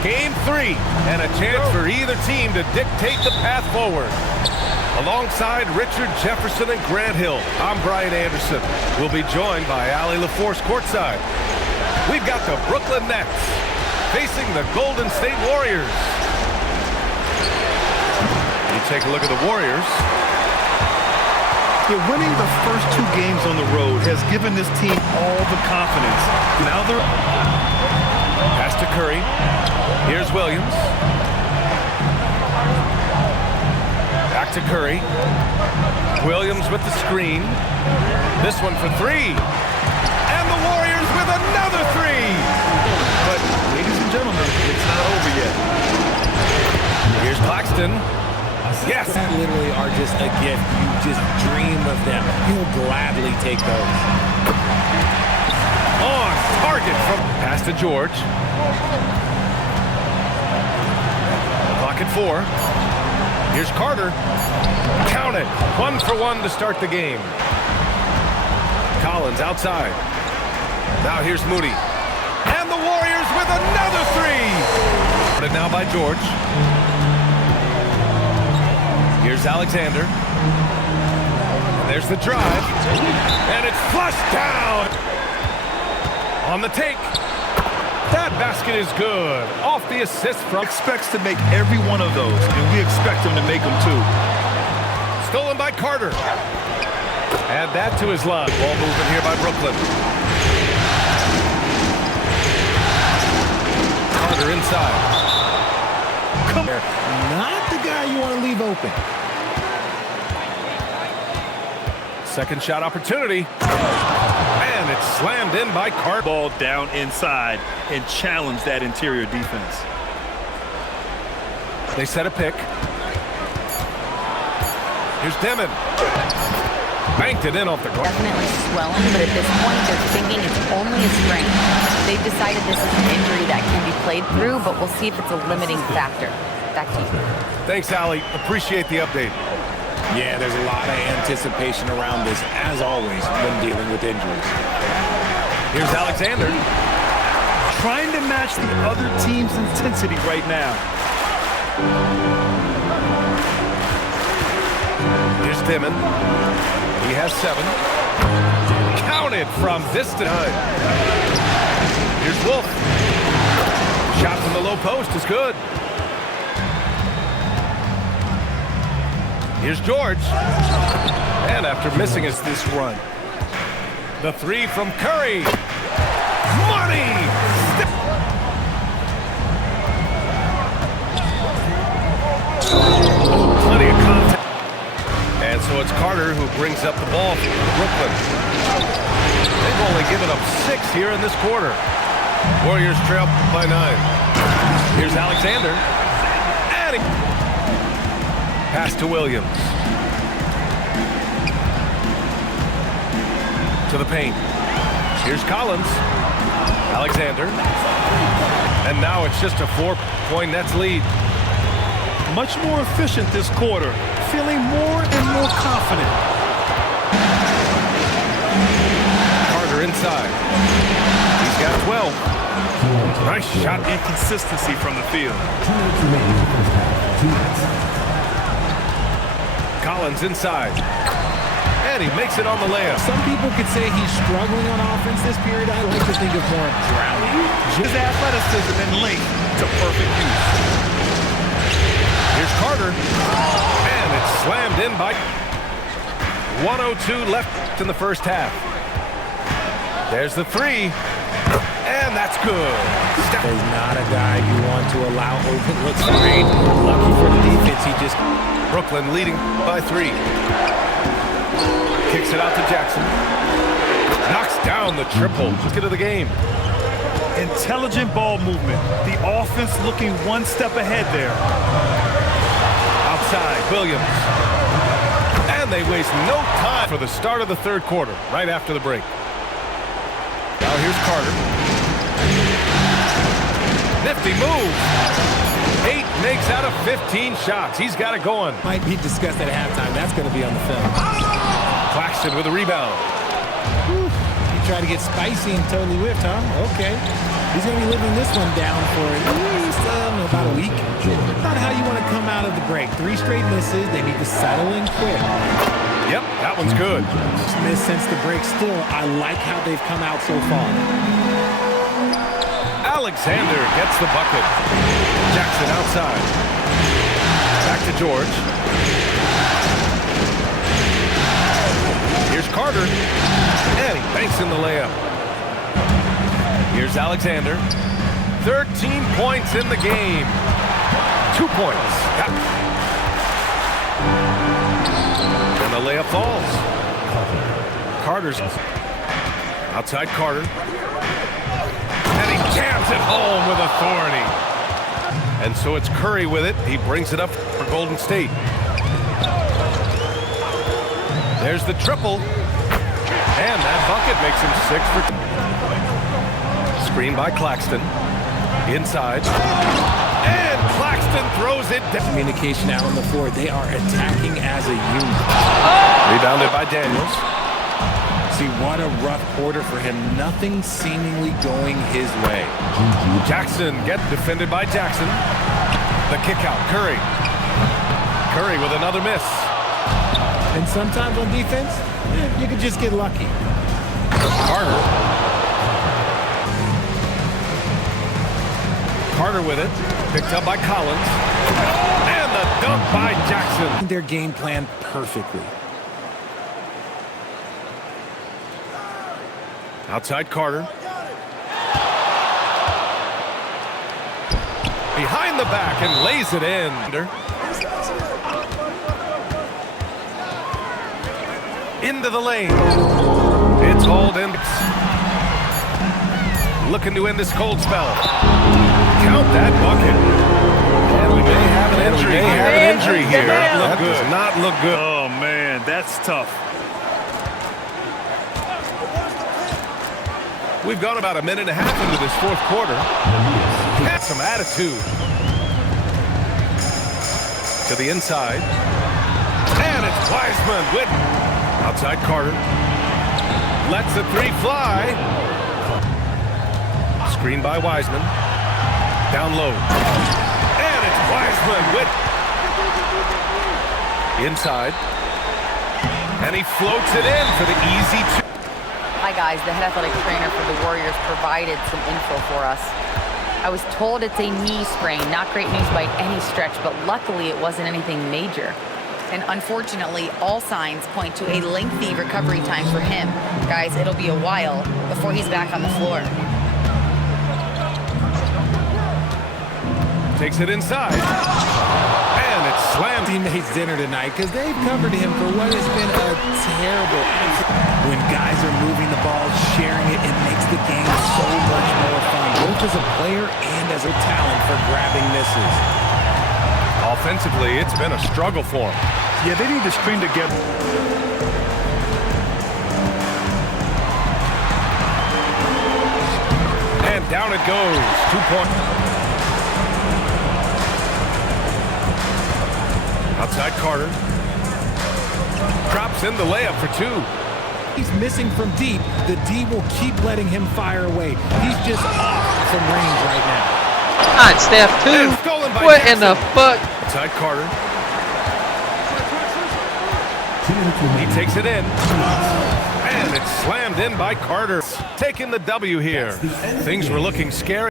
Game 3, and a chance for either team to dictate the path forward. Alongside Richard Jefferson and Grant Hill, I'm Brian Anderson. We'll be joined by Allie LaForce courtside. We've got the Brooklyn Nets facing the Golden State Warriors. You take a look at the Warriors. Yeah, winning the first 2 games on the road has given this team all the confidence. Now they're... Pass to Curry. Here's Williams. Back to Curry. Williams with the screen. This one for 3. And the Warriors with another 3. But, ladies and gentlemen, it's not over yet. Here's Claxton. Yes. That literally are just a gift. You just dream of them. He'll gladly take those. On target from pass to George. Clock at 4. Here's Carter. Count it. 1 for 1 to start the game. Collins outside. Now here's Moody. And the Warriors with another 3. Put it now by George. Here's Alexander. And there's the drive. And it's flushed down. On the take. That basket is good. Off the assist from... Expects to make every one of those, and we expect him to make them too. Stolen by Carter. Add that to his line. Ball movement here by Brooklyn. Carter inside. Come here. Not the guy you want to leave open. Second shot opportunity. And it's slammed in by Carter. Ball down inside and challenge that interior defense. They set a pick. Here's Demon. Banked it in off the court. Definitely swelling, but at this point they're thinking it's only a sprain. They've decided this is an injury that can be played through, but we'll see if it's a limiting factor. Back to you. Thanks, Allie. Appreciate the update. Yeah, there's a lot of anticipation around this, as always, when dealing with injuries. Here's Alexander. Trying to match the other team's intensity right now. Here's Dimon. He has 7. Counted from distant. Here's Wolf. Shot from the low post is good. Here's George. And after missing this run. The 3 from Curry. Money! Plenty of contact. And so it's Carter who brings up the ball for Brooklyn. They've only given up 6 here in this quarter. Warriors trail by 9. Here's Alexander. Adding. Pass to Williams. To the paint. Here's Collins. Alexander. And now it's just a 4-point Nets lead. Much more efficient this quarter. Feeling more and more confident. Carter inside. He's got 12. Nice shot. Inconsistency from the field. Collins inside. And he makes it on the layup. Some people could say he's struggling on offense this period. I like to think of more of drowning. His athleticism and length to perfect use. Here's Carter. And it's slammed in by 1:02 left in the first half. There's the 3. And that's good. He's not a guy you want to allow open looks great. Lucky for the defense, he just... Brooklyn leading by 3. Kicks it out to Jackson. Knocks down the triple. Let's get to the game. Intelligent ball movement. The offense looking one step ahead there. Outside, Williams. And they waste no time for the start of the third quarter, right after the break. Now here's Carter. Nifty move. 8 makes out of 15 shots. He's got it going. Might be discussed at halftime. That's going to be on the film. Claxton with a rebound. He tried to get spicy and totally whiffed, huh? Okay. He's going to be living this one down for at least about a week. Not how you want to come out of the break. 3 straight misses. They need to settle in quick. Yep, that one's good. Just missed since the break. Still, I like how they've come out so far. Alexander gets the bucket. Jackson outside. Back to George. Here's Carter. And he banks in the layup. Here's Alexander. 13 points in the game. 2 points. Yep. And the layup falls. Carter's outside Carter. And he jams it home with authority. And so it's Curry with it. He brings it up for Golden State. There's the triple. And that bucket makes him 6 for 2. Screen by Claxton. Inside. And Claxton throws it down. Communication out on the floor. They are attacking as a unit. Rebounded by Daniels. See, what a rough quarter for him. Nothing seemingly going his way. Jackson gets defended by Jackson. The kick out. Curry. Curry with another miss. And sometimes on defense, you could just get lucky. Carter. Carter with it. Picked up by Collins. And the dunk by Jackson. Their game plan perfectly. Outside Carter. Behind the back and lays it in. Into the lane. It's hauled in. Looking to end this cold spell. Count that bucket. And we may have an injury. Here. That does not look good. Oh, man, that's tough. We've gone about a minute and a half into this 4th quarter. Got some attitude. To the inside. And it's Wiseman with outside Carter. Lets the 3 fly. Screen by Wiseman. Down low. And it's Wiseman with inside. And he floats it in for the easy 2. Hi guys, the head athletic trainer for the Warriors provided some info for us. I was told it's a knee sprain, not great news by any stretch, but luckily it wasn't anything major. And unfortunately, all signs point to a lengthy recovery time for him. Guys, it'll be a while before he's back on the floor. Takes it inside. And it's slammed. Teammates dinner tonight because they've covered him for what has been a terrible. When guys are moving the ball, sharing it, it makes the game so much more fun, both as a player and as a talent for grabbing misses. Offensively, it's been a struggle for him. Yeah, they need to string together. And down it goes. 2 points. Outside Carter. Drops in the layup for 2. He's missing from deep. The D will keep letting him fire away. He's just off from range right now. God, Steph, too. What in the fuck? Outside Carter. He takes it in. And it's slammed in by Carter. Taking the W here. Things were looking scary.